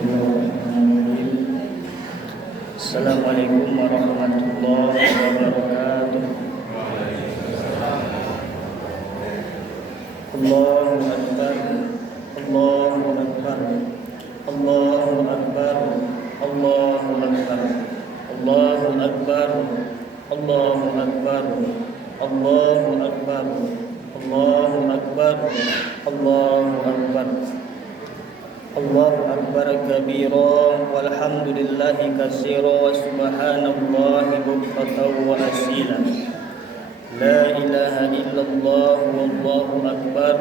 Bismillahirrahmanirrahim. Assalamualaikum warahmatullahi wabarakatuh. Allahu Akbar, Allahu Akbar, Allahu Akbar, Allahu Akbar, Allahu Akbar, Allahu Akbar, Allahu Akbar, Allahu Akbar, Allahu Akbar. Allahu Akbar kabira walhamdulillahi katsira wa subhanallahi bukratan wa asila. La ilaha illallah wallahu akbar.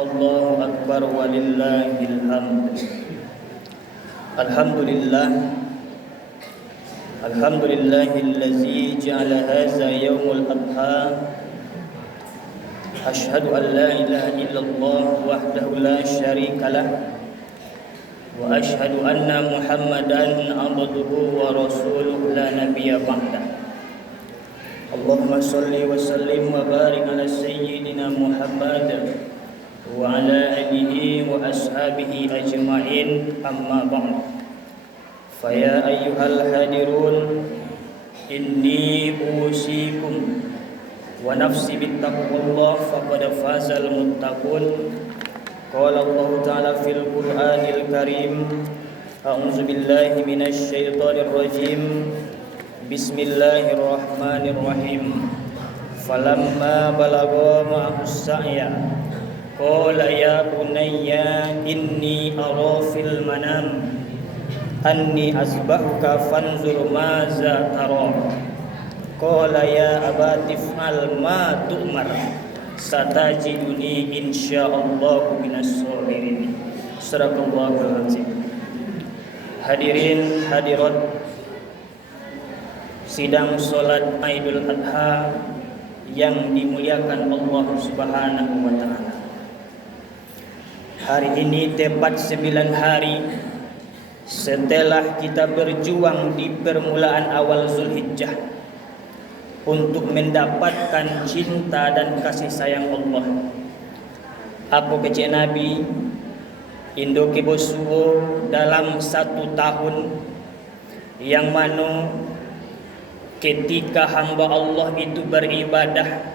Allahu akbar walillahil hamd. Alhamdulillah. Alhamdulillahillazi ja'ala hadza yaumul adha. Asyhadu an la ilaha illallah wahdahu la syarikalah. Wa asyhadu anna Muhammadan abduhu wa rasuluhu la nabiyya ba'dah. Allahumma salli wa sallim wa barik ala sayyidina Muhammad wa ala alihi wa ashabihi ajma'in, amma ba'd. Fa ya ayyuhal hadirun, inni usikum wa nafsi bittaqwallah faqad fazal muttaqun. Qala Allah Ta'ala fil Qur'anil Karim, a'udzu billahi minasy syaithanir rajim. Bismillahirrahmanirrahim. Falamma balagha ma'ahus sa'ya qala ya bunayya inni ara fil manam anni asbahuka fanzur maza tara. Qala ya abati if'al ma tu'mar satajiduni insyaallahu minas shabirin. Sadaqallahul azim. Hadirin hadirat sidang salat Idul Adha yang dimuliakan Allah Subhanahu wa taala. Hari ini tepat 9 hari setelah kita berjuang di permulaan awal Zulhijjah untuk mendapatkan cinta dan kasih sayang Allah. Apa kecil Nabi Indo Kibosuo dalam 1 tahun yang mana ketika hamba Allah itu beribadah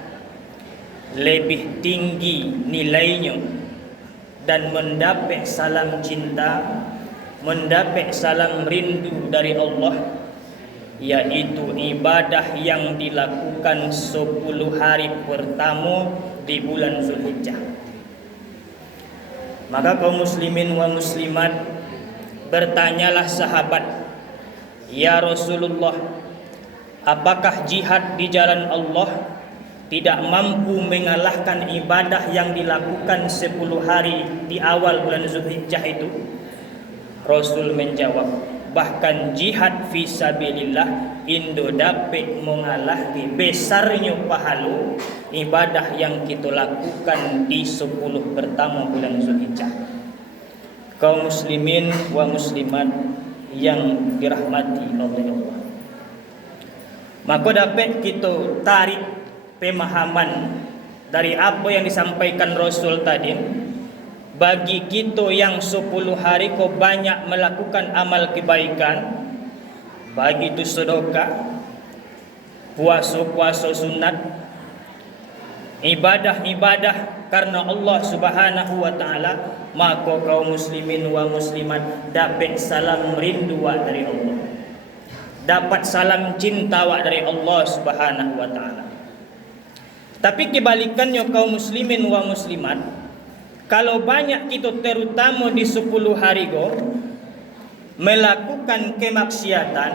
lebih tinggi nilainya dan mendapat salam cinta, mendapat salam rindu dari Allah, yaitu ibadah yang dilakukan 10 hari pertama di bulan Zulhijjah. Maka kaum muslimin wa muslimat, bertanyalah sahabat, ya Rasulullah, apakah jihad di jalan Allah tidak mampu mengalahkan ibadah yang dilakukan 10 hari di awal bulan Zulhijjah itu? Rasul menjawab, bahkan jihad fi sabilillah indo dapat mengalahkan besarnya pahala ibadah yang kita lakukan di 10 pertama bulan Zulhijjah. Kaum muslimin wa muslimat yang dirahmati oleh Allah, maka dapat kita tarik pemahaman dari apa yang disampaikan Rasul tadi. Bagi kita yang 10 hari kau banyak melakukan amal kebaikan, bagi itu sedekah, puasa sunat, ibadah-ibadah karena Allah Subhanahu wa taala, maka kaum muslimin wa muslimat dapat salam rindu dari Allah, dapat salam cinta dari Allah Subhanahu wa taala. Tapi kebalikannya kaum muslimin wa muslimat, kalau banyak kita terutama di 10 hari melakukan kemaksiatan,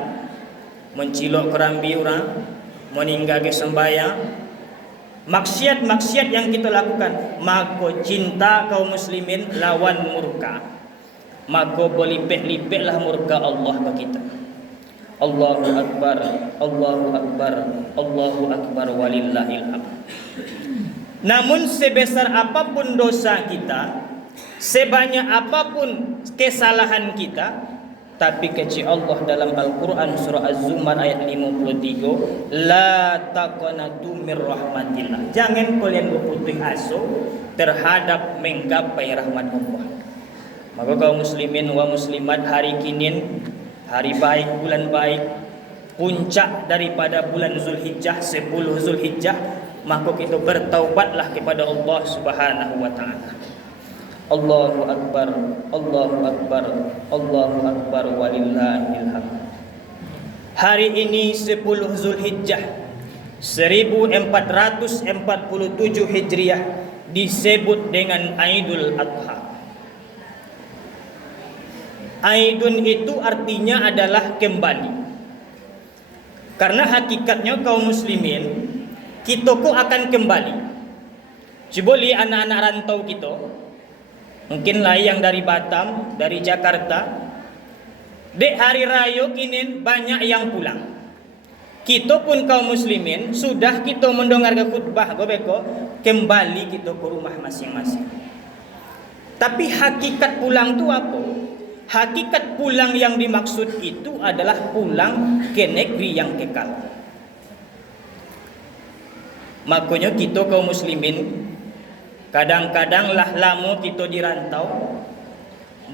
mencilok kerambi orang, meninggalkan sembahyang, maksiat-maksiat yang kita lakukan, maka cinta kaum muslimin lawan murka, maka berlipet-lipetlah murka Allah ke kita. Allahu Akbar, Allahu Akbar, Allahu Akbar walillahil hamd. Namun sebesar apapun dosa kita, sebanyak apapun kesalahan kita, tapi kecil Allah dalam Al-Quran surah Az-Zumar ayat 53, la taqnatu mir rahmatillah. Jangan kalian berputus asa terhadap menggapai rahmat Allah. Maka kaum muslimin wa muslimat, hari kinin, hari baik, bulan baik, puncak daripada bulan Zulhijjah, 10 Zulhijjah, maka kita bertaubatlah kepada Allah Subhanahu wa taala. Allahu akbar, Allahu akbar, Allahu akbar walillahil hamd. Hari ini 10 Zulhijjah 1447 Hijriah disebut dengan Aidul Adha. Aidun itu artinya adalah kembali. Karena hakikatnya kaum muslimin, kita kok akan kembali. Coba lihat anak-anak rantau kita, mungkin lah yang dari Batam, dari Jakarta, dek hari raya kini banyak yang pulang. Kita pun kaum muslimin, sudah kita mendengar khutbah gobeko, kembali kita ke rumah masing-masing. Tapi hakikat pulang itu apa? Hakikat pulang yang dimaksud itu adalah pulang ke negeri yang kekal. Makanya kita kaum muslimin, kadang-kadang lah lama kita dirantau,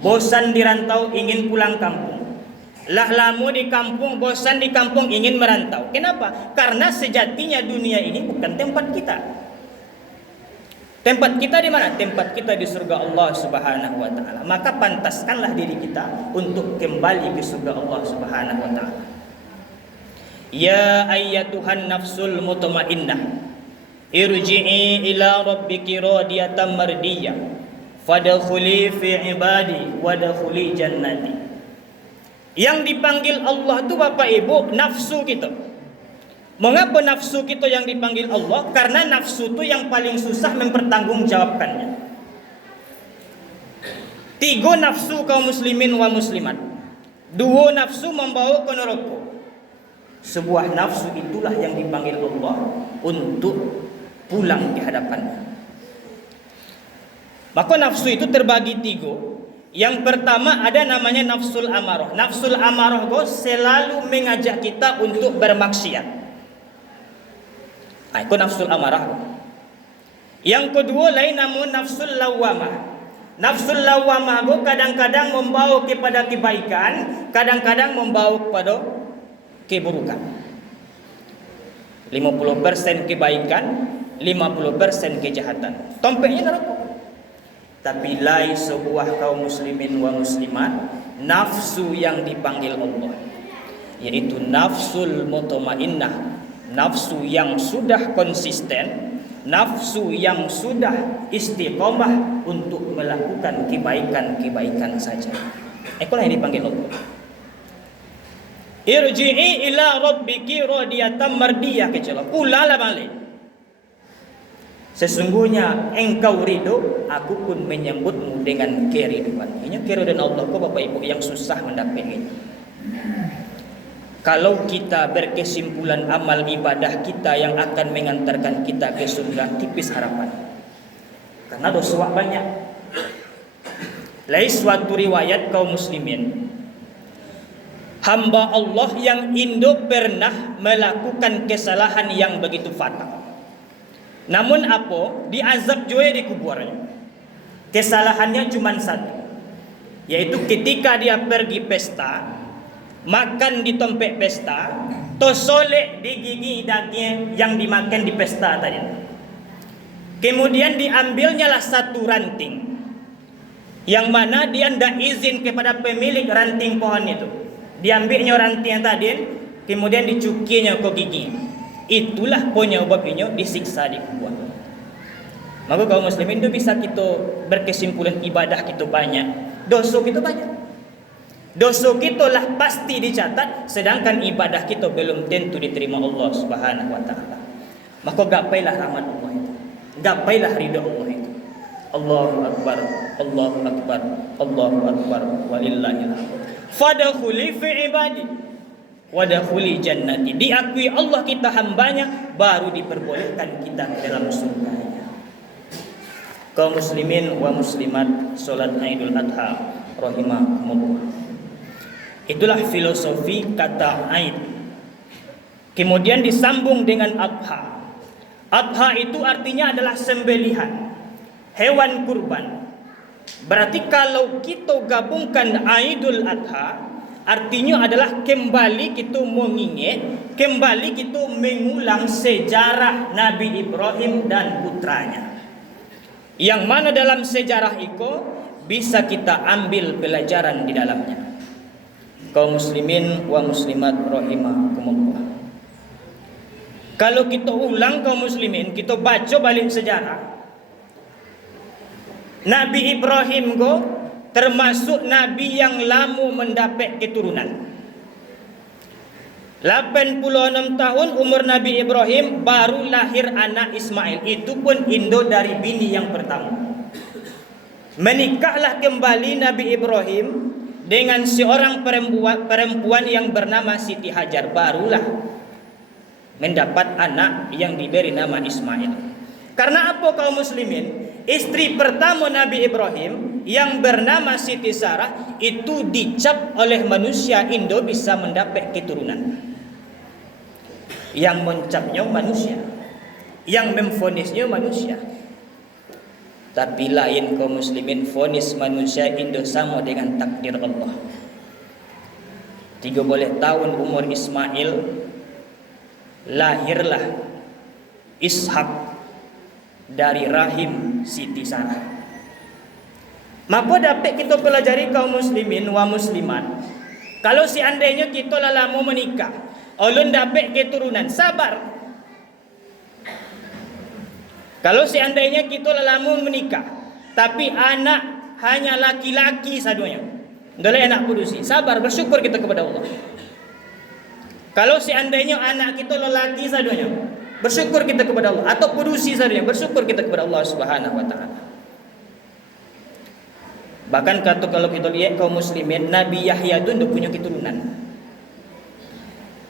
bosan dirantau, ingin pulang kampung. Lah lama di kampung, bosan di kampung, ingin merantau. Kenapa? Karena sejatinya dunia ini bukan tempat kita. Tempat kita di mana? Tempat kita di surga Allah Subhanahu wa taala. Maka pantaskanlah diri kita untuk kembali ke surga Allah Subhanahu wa taala. Ya ayyatuhan nafsul mutmainnah, irji'i ila rabbiki radiyatan mardiyah, fadkhuli fi ibadi wadkhuli jannati. Yang dipanggil Allah itu Bapak Ibu nafsu kita. Mengapa nafsu kita yang dipanggil Allah? Karena nafsu itu yang paling susah mempertanggungjawabkannya. 3 nafsu kaum muslimin wa muslimat. 2 nafsu membawa ke neraka. Sebuah nafsu itulah yang dipanggil Allah untuk pulang ke hadapannya. Maka nafsu itu terbagi 3. Yang pertama ada namanya nafsul amarah. Nafsul amarah itu selalu mengajak kita untuk bermaksiat. Itu nafsul amarah. Yang kedua lain namun nafsul lawamah. Nafsul lawamah itu kadang-kadang membawa kepada kebaikan, kadang-kadang membawa kepada keburukan. 50% kebaikan, 50% kejahatan. Tompeknya neraka. Tapi lain sebuah kaum muslimin wa muslimat, nafsu yang dipanggil Allah, yaitu nafsul mutmainnah. Nafsu yang sudah konsisten, nafsu yang sudah istiqomah untuk melakukan kebaikan-kebaikan saja. Itulah yang dipanggil Allah. Irji'i ila rabbiki radiyatan mardiyah, kecela. Pulalah balik. Sesungguhnya engkau ridho, aku pun menyambutmu dengan keriduan. Ini keriduan Allah kok Bapak Ibu yang susah mendapatkannya. Kalau kita berkesimpulan amal ibadah kita yang akan mengantarkan kita ke surga, tipis harapan. Karena dosa banyak. Lain suatu riwayat kaum muslimin, hamba Allah yang Indo pernah melakukan kesalahan yang begitu fatal. Namun apa? Diazab juga di kuburnya. Kesalahannya cuma satu, yaitu ketika dia pergi pesta, makan di tempat pesta, tosolek di gigi daging yang dimakan di pesta tadi. Kemudian diambilnya lah satu ranting, yang mana dia tidak izin kepada pemilik ranting pohon itu. Diambilnya ranting tadi, kemudian dicukinya ke gigi. Itulah penyebabnya disiksa di kubur. Maka kaum muslimin itu bisa kita berkesimpulan ibadah kita banyak, dosa kita banyak. Dosa kita lah pasti dicatat, sedangkan ibadah kita belum tentu diterima Allah Subhanahu wa taala. Maka gapailah rahmat Allah itu. Gapailah ridha Allah itu. Allahu akbar, Allahu akbar, Allahu akbar walillahil hamd. Fadkhuli fi ibadi wadkhuli jannati. Diakui Allah kita hambanya, baru diperbolehkan kita ke dalam surganya. Kaum muslimin wa muslimat, salat Idul Adha rahimakumullah. Itulah filosofi kata Aid. Kemudian disambung dengan Adha. Adha itu artinya adalah sembelihan, hewan kurban. Berarti kalau kita gabungkan Aidul Adha, artinya adalah kembali kita mengingat, kembali kita mengulang sejarah Nabi Ibrahim dan putranya. Yang mana dalam sejarah itu bisa kita ambil pelajaran di dalamnya. Kaum muslimin wa muslimat rahimakumullah. Kalau kita ulang kaum muslimin, kita baca balik sejarah, Nabi Ibrahim go termasuk Nabi yang lama mendapat keturunan. 86 tahun umur Nabi Ibrahim baru lahir anak Ismail. Itu pun indo dari bini yang pertama. Menikahlah kembali Nabi Ibrahim dengan seorang perempuan yang bernama Siti Hajar. Barulah mendapat anak yang diberi nama Ismail. Karena apa kaum muslimin? Istri pertama Nabi Ibrahim yang bernama Siti Sarah itu dicap oleh manusia Indo bisa mendapat keturunan. Yang mencapnya manusia, yang memfonisnya manusia. Tapi lain kaum muslimin, fonis manusia Indo sama dengan takdir Allah. 30 tahun umur Ismail, lahirlah Ishak dari rahim Siti Sarah. Maka dapat kita pelajari kaum muslimin wa muslimat, kalau seandainya kita lama menikah, ulun dapat keturunan, sabar. Kalau seandainya kita lama menikah, tapi anak hanya laki-laki sadunya, boleh anak pudusi, sabar, bersyukur kita kepada Allah. Kalau seandainya anak kita lelaki sadunya, bersyukur kita kepada Allah. Atau pudusi sadunya, bersyukur kita kepada Allah Subhanahu wa ta'ala. Bahkan kalau kita lihat kaum muslimin, Nabi Yahya itu tidak punya keturunan.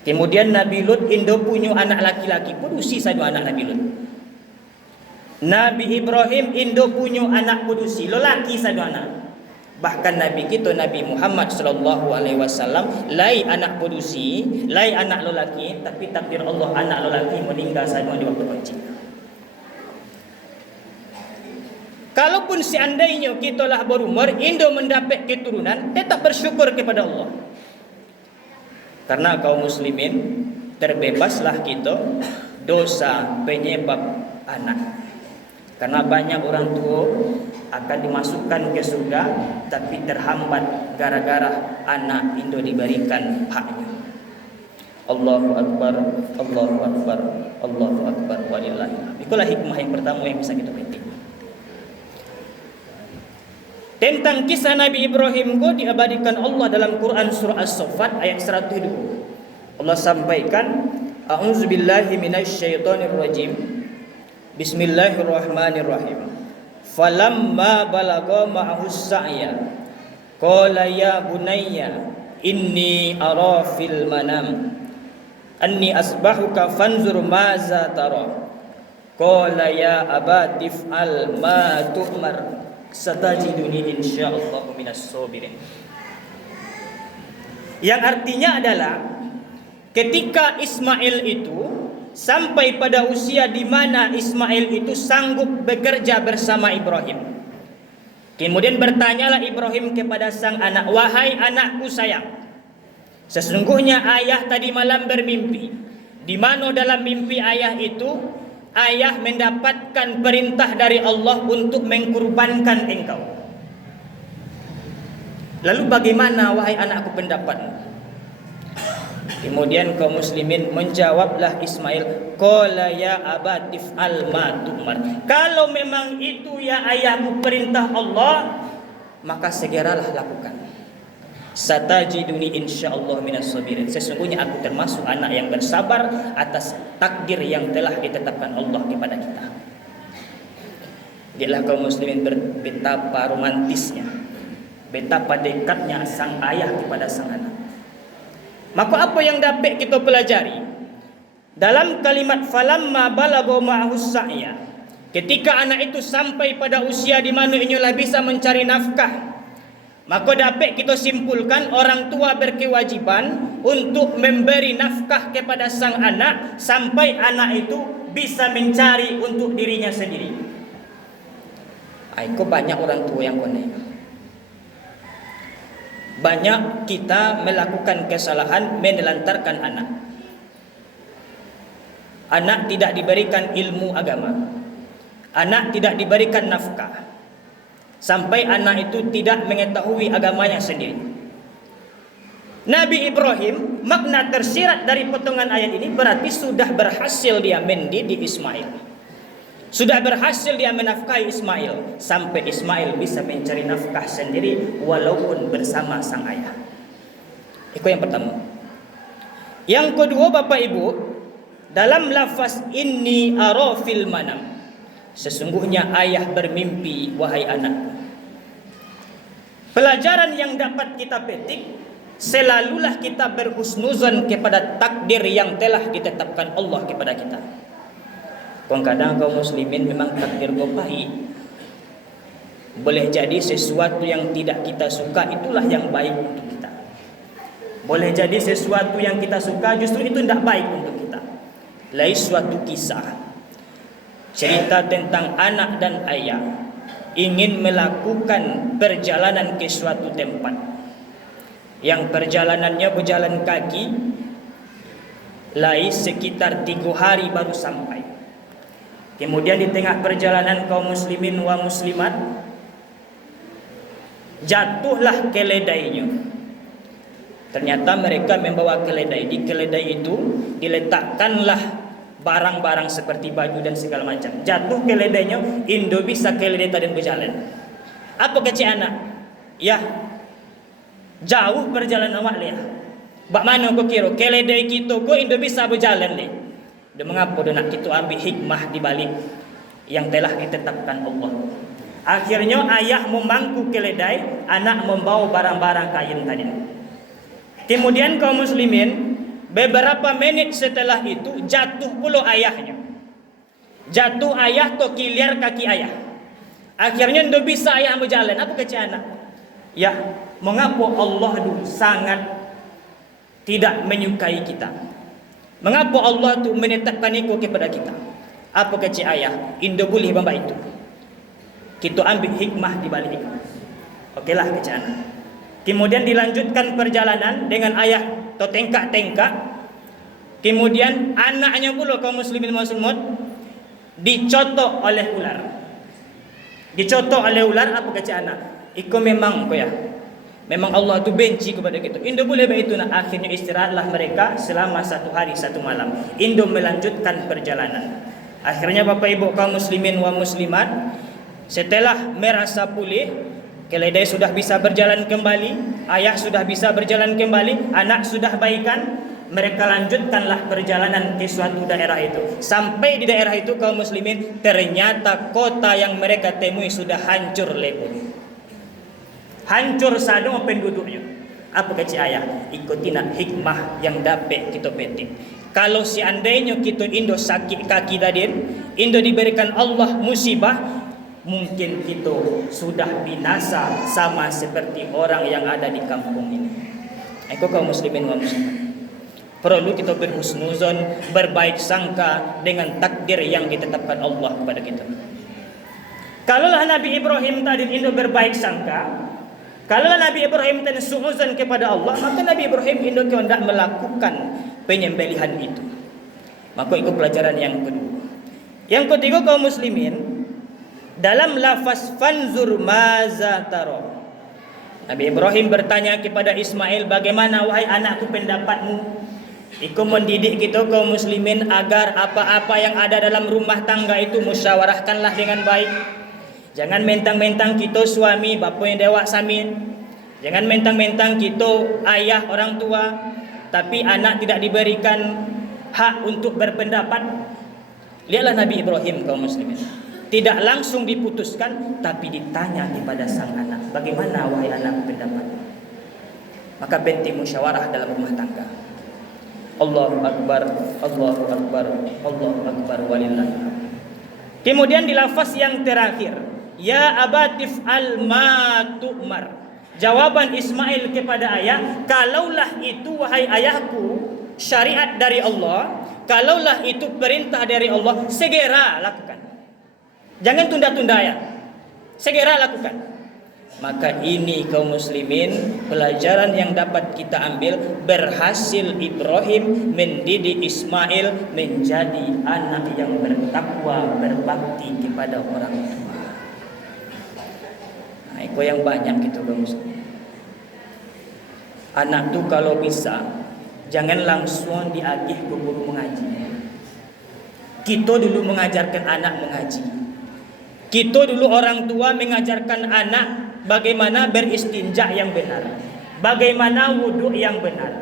Kemudian Nabi Lut Indo punya anak laki-laki, pudusi saja anak Nabi Lut. Nabi Ibrahim Indo punya anak pudusi, lelaki saja anak. Bahkan Nabi kita Nabi Muhammad sallallahu alaihi wasallam lai anak pudusi, lai anak lelaki, tapi takdir Allah anak lelaki meninggal saja di waktu kecil. Kalaupun seandainya kita lah berumur Indo mendapat keturunan, tetap bersyukur kepada Allah. Karena kaum muslimin terbebaslah kita dosa penyebab anak. Karena banyak orang tua akan dimasukkan ke surga tapi terhambat gara-gara anak Indo diberikan haknya. Allahu Akbar, Allahu Akbar, Allahu Akbar walillahil. Itulah hikmah yang pertama yang bisa kita petik. Tentang kisah Nabi Ibrahim itu diabadikan Allah dalam Quran surah As-Saffat ayat 102. Allah sampaikan, A'udzubillahi minasyaitonirrajim. Bismillahirrahmanirrahim. Falamma balagha ma'ahus sa'ya qala ya bunayya inni ara fil manam anni asbahuka fanzur maza tara qala ya abati fa'al ma tu'mar satajiduni insyaallah minas sabirin. Yang artinya adalah ketika Ismail itu sampai pada usia di mana Ismail itu sanggup bekerja bersama Ibrahim. Kemudian bertanyalah Ibrahim kepada sang anak, wahai anakku sayang, sesungguhnya ayah tadi malam bermimpi, di mana dalam mimpi ayah itu ayah mendapatkan perintah dari Allah untuk mengkurbankan engkau. Lalu bagaimana wahai anakku pendapatmu? Kemudian kaum muslimin menjawablah Ismail, qala ya abati fa'al ma tu'mar. Kalau memang itu ya ayahmu perintah Allah, maka segeralah lakukan. Satajiduni insyaallah minas sabirin. Sesungguhnya aku termasuk anak yang bersabar atas takdir yang telah ditetapkan Allah kepada kita. Jadilah kaum muslimin betapa romantisnya, betapa dekatnya sang ayah kepada sang anak. Maka apa yang dapat kita pelajari dalam kalimat falamma balagha ma'ahus sa'ya, ketika anak itu sampai pada usia di mana ia bisa mencari nafkah, maka dapat kita simpulkan orang tua berkewajiban untuk memberi nafkah kepada sang anak sampai anak itu bisa mencari untuk dirinya sendiri. Itu banyak orang tua yang konek. Banyak kita melakukan kesalahan menelantarkan anak. Anak tidak diberikan ilmu agama. Anak tidak diberikan nafkah. Sampai anak itu tidak mengetahui agamanya sendiri. Nabi Ibrahim, makna tersirat dari potongan ayat ini berarti sudah berhasil dia mendidik Ismail. Sudah berhasil dia menafkahi Ismail sampai Ismail bisa mencari nafkah sendiri walaupun bersama sang ayah. Itu yang pertama. Yang kedua, Bapak Ibu, dalam lafaz inni ara fil manam, sesungguhnya ayah bermimpi wahai anak. Pelajaran yang dapat kita petik, selalulah kita berhusnuzon kepada takdir yang telah ditetapkan Allah kepada kita. Kadang kaum muslimin memang takdir pahit. Boleh jadi sesuatu yang tidak kita suka itulah yang baik untuk kita. Boleh jadi sesuatu yang kita suka justru itu tidak baik untuk kita. Lain suatu kisah cerita tentang anak dan ayah ingin melakukan perjalanan ke suatu tempat. Yang perjalanannya berjalan kaki, lain sekitar 3 hari baru sampai. Kemudian di tengah perjalanan kaum muslimin wa muslimat jatuhlah keledainya. Ternyata mereka membawa keledai. Di keledai itu diletakkanlah barang-barang seperti baju dan segala macam. Jatuh keledainya, Indo bisa keledai tadi berjalan. Apa kecil anak? Ya, jauh perjalanan awak lihat. Bak mana kau kira keledai kita kau Indo bisa berjalan le? Dan mengapa dia nak kita ambil hikmah di balik yang telah ditetapkan Allah. Akhirnya ayah memangku keledai, anak membawa barang-barang kain tadi. Kemudian kaum muslimin beberapa menit setelah itu jatuh pula ayahnya. Jatuh ayah to kiliar kaki ayah. Akhirnya tidak bisa ayah berjalan. Apa kecil anak? Ya, mengapa Allah itu sangat tidak menyukai kita? Mengapa Allah tu menetapkan itu kepada kita? Apa kecil ayah? Indo boleh bamba itu. Kita ambil hikmah di balik itu. Okeylah kecil anak. Kemudian dilanjutkan perjalanan dengan ayah atau tengkak-tengkak. Kemudian anaknya pula kaum muslimin muslimat dicotok oleh ular. Dicotok oleh ular apa kecil anak? Iko memang ko ya. Memang Allah tu benci kepada kita. Indo boleh begitu nak. Akhirnya istirahatlah mereka selama 1 hari 1 malam. Indo melanjutkan perjalanan. Akhirnya Bapak Ibu kaum muslimin wa muslimat, setelah merasa pulih, keledai sudah bisa berjalan kembali, ayah sudah bisa berjalan kembali, anak sudah baikan, mereka lanjutkanlah perjalanan ke suatu daerah itu. Sampai di daerah itu kaum muslimin, ternyata kota yang mereka temui sudah hancur lebur. Hancur sado penduduknya. Apa kecil ayah? Ikuti nak hikmah yang dapat kita petik. Kalau seandainya kita Indo sakit kaki tadi, Indo diberikan Allah musibah, mungkin kita sudah binasa sama seperti orang yang ada di kampung ini. Aku kaum muslimin wa muslimat, perlu kita berhusnuzon, berbaik sangka dengan takdir yang ditetapkan Allah kepada kita. Kalaulah Nabi Ibrahim tadi Indo berbaik sangka, kalau Nabi Ibrahim dan suuzon kepada Allah, maka Nabi Ibrahim Indo hendak melakukan penyembelihan itu. Maka itu pelajaran yang kedua. Yang ketiga kaum muslimin, dalam lafaz fanzur maza taro, Nabi Ibrahim bertanya kepada Ismail, bagaimana wahai anakku pendapatmu? Iku mendidik kita kaum muslimin agar apa-apa yang ada dalam rumah tangga itu musyawarahkanlah dengan baik. Jangan mentang-mentang kita suami bapa yang dewak samin. Jangan mentang-mentang kita ayah orang tua, tapi anak tidak diberikan hak untuk berpendapat. Lihatlah Nabi Ibrahim kaum muslimin. Tidak langsung diputuskan, tapi ditanya kepada sang anak, bagaimana wahai anak pendapat? Maka penting musyawarah dalam rumah tangga. Allahu Akbar, Allahu Akbar, Allahu Akbar walillah. Kemudian di lafaz yang terakhir, ya abatif al-ma tu'mar. Jawaban Ismail kepada ayah, kalaulah itu wahai ayahku syariat dari Allah, kalaulah itu perintah dari Allah, segera lakukan. Jangan tunda-tunda ya. segera lakukan. Maka ini kaum muslimin, pelajaran yang dapat kita ambil, berhasil Ibrahim mendidik Ismail menjadi anak yang bertakwa, berbakti kepada orang tua. Nah, itu yang banyak gitu kaum muslimin. Anak tuh kalau bisa jangan langsung diagih ke guru mengaji. Kita dulu mengajarkan anak mengaji. Kita dulu orang tua mengajarkan anak bagaimana beristinja yang benar, bagaimana wudhu yang benar,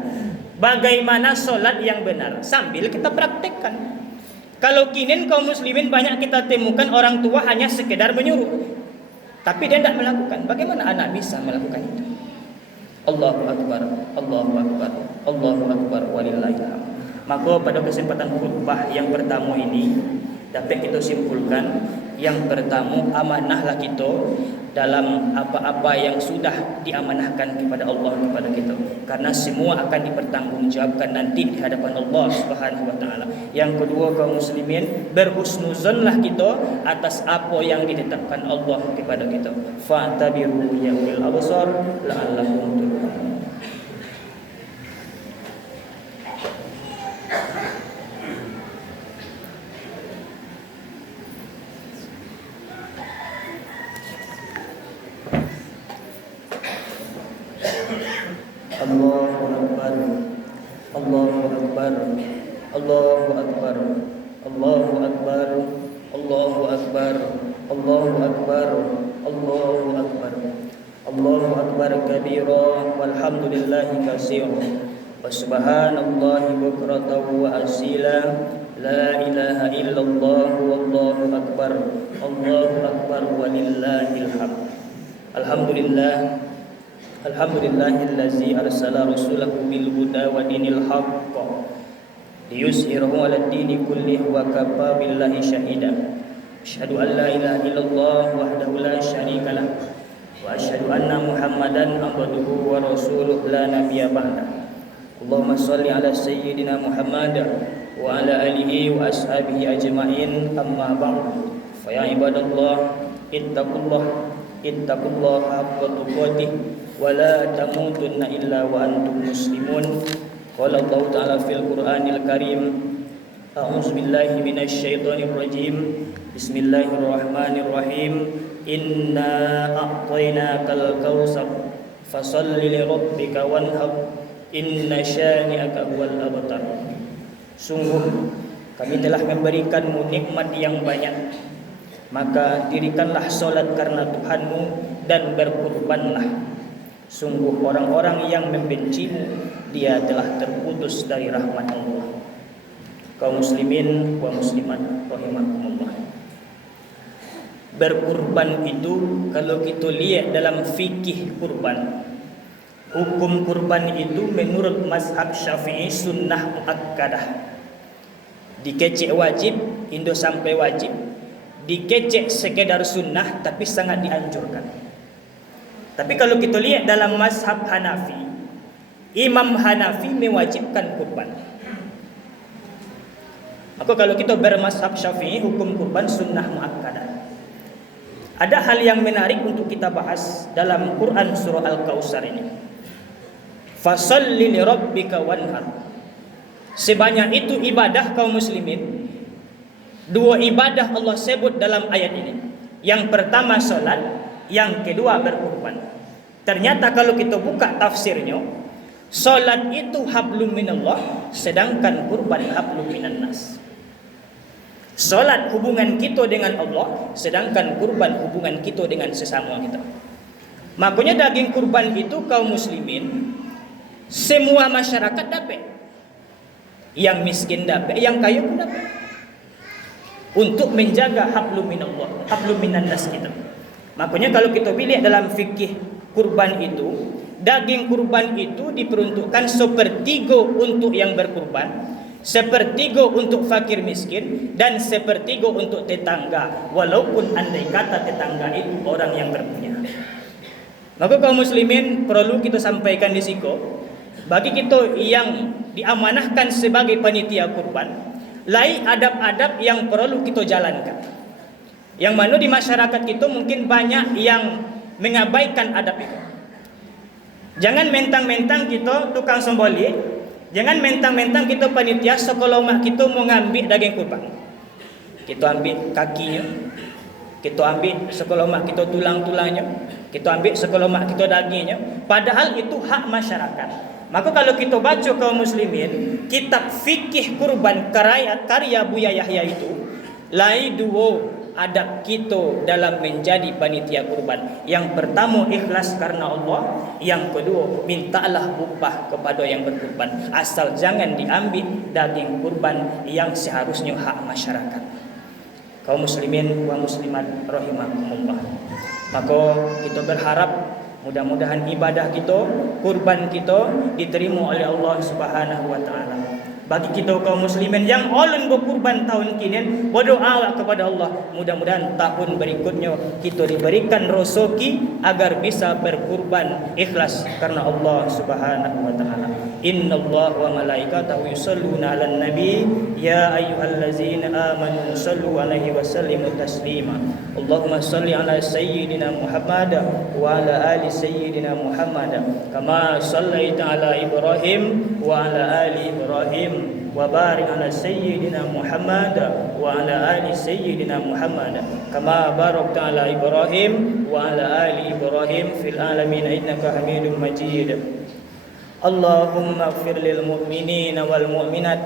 bagaimana sholat yang benar, sambil kita praktekkan. Kalau kini kaum muslimin banyak kita temukan orang tua hanya sekedar menyuruh, tapi dia tidak melakukan. Bagaimana anak bisa melakukan itu? Allahu Akbar, Allahu Akbar, Allahu Akbar, walillahilhamd. Maka pada kesempatan khutbah yang pertama ini dapat kita simpulkan, yang pertama, amanahlah kita dalam apa-apa yang sudah diamanahkan kepada Allah kepada kita, karena semua akan dipertanggungjawabkan nanti di hadapan Allah Subhanahu wa taala. Yang kedua kaum muslimin, berhusnuzonlah kita atas apa yang ditetapkan Allah kepada kita. Fa'tabiru ya ulil absar la'allakum turhamun. Allahu Akbar, Allahu Akbar, Allahu Akbar, Allahu Akbar, Allahu Akbar, Allahu Akbar, Allahu Akbar, Allahu Akbar kabira, walhamdulillahi katsira, wa subhanallahi bukratan wa asila, la ilaha illallah, wallahu akbar, Allahu akbar, walillahil hamd. Alhamdulillah. Alhamdulillahillazi arsala rasulahu bil huda wa dinil haqq liyuzhirahu 'alad dini kullih wa kafa billahi syahida. Asyhadu an la ilaha illallah wahdahu la syarika lah wa asyhadu anna Muhammadan abduhu wa rasuluhu la nabiyya ba'da. Allahumma shalli ala sayyidina Muhammad wa ala alihi wa ashabihi ajma'in, amma ba'du. Fa ya ibadallah ittaqullah haqqa tuqatih wa la tamutunna illa wa antum muslimun. Qala Allah ta'ala fil Qur'anil Karim, a'udzu billahi minasy syaithanir rajim. Bismillahirrahmanirrahim. Inna a'tainakal kautsar fashalli li rabbika wanhar inna syani'aka huwal abtar. Sungguh kami telah memberikanmu nikmat yang banyak, maka dirikanlah solat karena Tuhanmu dan berkurbanlah. Sungguh orang-orang yang membencimu, dia telah terputus dari rahmat Allah. Kaum muslimin wa muslimat rahimakumullah. Berkurban itu kalau kita lihat dalam fikih kurban, hukum kurban itu menurut mazhab Syafi'i sunnah muakkadah. Dikecek wajib, indo sampai wajib. Dikecek sekedar sunnah tapi sangat dianjurkan. Tapi kalau kita lihat dalam mazhab Hanafi, Imam Hanafi mewajibkan kurban. Maka kalau kita bermazhab Syafi'i, hukum kurban sunnah muakkadah. Ada hal yang menarik untuk kita bahas dalam Quran surah Al-Kautsar ini. Fashalli li rabbika wanhar. Sebanyak itu ibadah kaum muslimin. Dua ibadah Allah sebut dalam ayat ini. Yang pertama salat, yang kedua berkurban. Ternyata kalau kita buka tafsirnya, salat itu hablum minallah, sedangkan kurban hablum minannas. Salat hubungan kita dengan Allah, sedangkan kurban hubungan kita dengan sesama kita. Makanya daging kurban itu kaum muslimin semua masyarakat dapat. Yang miskin dapat, yang kaya pun dapat. Untuk menjaga hablum minallah, hablum minannas kita. Makanya kalau kita lihat dalam fikih kurban itu, daging kurban itu diperuntukkan sepertiga untuk yang berkurban, sepertiga untuk fakir miskin, dan sepertiga untuk tetangga, walaupun andai kata tetangga itu orang yang berpunya. Maka kaum muslimin perlu kita sampaikan di sini, bagi kita yang diamanahkan sebagai panitia kurban, lain adab-adab yang perlu kita jalankan. Yang mana di masyarakat kita mungkin banyak yang mengabaikan adab itu. Jangan mentang-mentang kita tukang sembolit, jangan mentang-mentang kita panitia sekolah mak kita mau ngambil daging kurban. Kita ambil kakinya, kita ambil sekolah mak kita tulang-tulangnya, kita ambil sekolah mak kita dagingnya, padahal itu hak masyarakat. Maka kalau kita baca kaum muslimin kitab fikih kurban karya Buya Yahya itu, lain dua adab kita dalam menjadi panitia kurban. Yang pertama, ikhlas karena Allah. Yang kedua, mintalah upah kepada yang berkurban. Asal jangan diambil daging kurban yang seharusnya hak masyarakat. Kaum muslimin wa muslimat rahimakumullah. Maka kita berharap mudah-mudahan ibadah kita, kurban kita diterima oleh Allah Subhanahu wa taala. Bagi kita kaum muslimin yang ulun berkurban tahun kini, berdoa kepada Allah, mudah-mudahan tahun berikutnya kita diberikan rezeki agar bisa berkurban ikhlas karena Allah Subhanahu wa taala. Innallaha wa malaikatahu yusholluna 'alan nabi ya ayyuhallazina amanu shallu 'alaihi wa sallimu taslima. Allahumma shalli 'ala sayyidina Muhammad wa 'ala ali sayyidina Muhammad kama shallaita 'ala Ibrahim wa 'ala ali Ibrahim wa barik 'ala sayyidina Muhammad wa 'ala ali sayyidina Muhammad kama barakta 'ala Ibrahim wa 'ala ali Ibrahim fil alamin innaka Hamidum Majid. Allahumma ighfir lil mu'minina wal mu'minat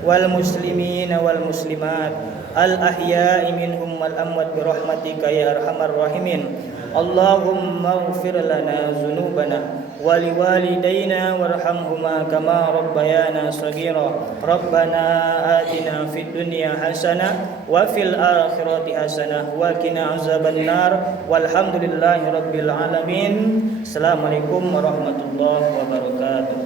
wal muslimina wal muslimat al ahya'i minhum wal amwat bi rahmatika ya arhamar rahimin. Allahumma ighfir lana dhunubana ولوالدينا وارحمهما كما ربيانا صغيرا ربنا آتنا في الدنيا حسنة وفي الآخرة حسنة وقنا عذاب النار والحمد لله رب العالمين. السلام عليكم ورحمة الله وبركاته.